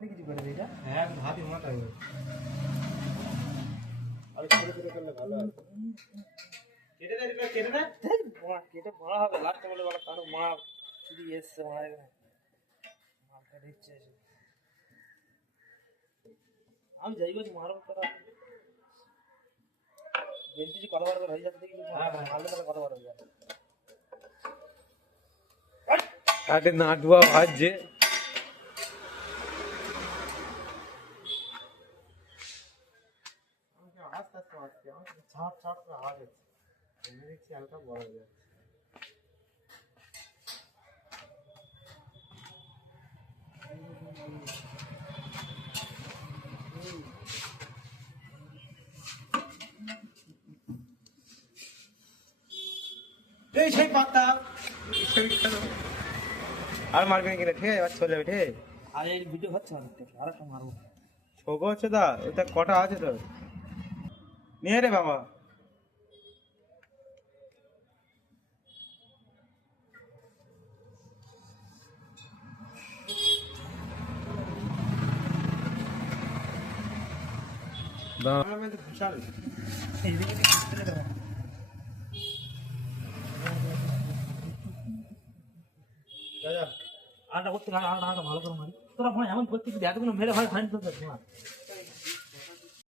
কিছু করে দিই না। হ্যাঁ হাতি মোটা হয়ে গেছে। আর ছোট ছোট করলে ভালো হয়। কেটে দে এটা কেটে দে। মা কেটে বড় হবে লাস্টে বলে বড় কারো মা যদি এসছে মা এখানে মালটা দিচ্ছে এসে। আমি যাই বলছি মারব করা বেঞ্চি যে কথা বলবে হয়ে যাবে দেখি ভালো করে কথা বলবে আরে নাটুয়া ভাজছে আস্তে আস্তে আস্তে ছাপ ছাপ করে আওয়াজ হচ্ছে আমি দেখছি হালকা বড় হয়ে যাচ্ছে এই সেই পাতা আর মারবে না কিনা ঠিক আছে চলে যাবে ঠিক আছে আর এই ভিডিও হচ্ছে অনেকটা আর একটা মারবো শোক হচ্ছে দা এটা কটা আছে তোর নিয়ে রে বাবা বিশাল এইদিকে দিকে দেবো দাদা আটা করতে আটা ভালো করে মারি তোরা ভাই এমন করতে কি এতগুলো মেরে হয় ফাইন তো না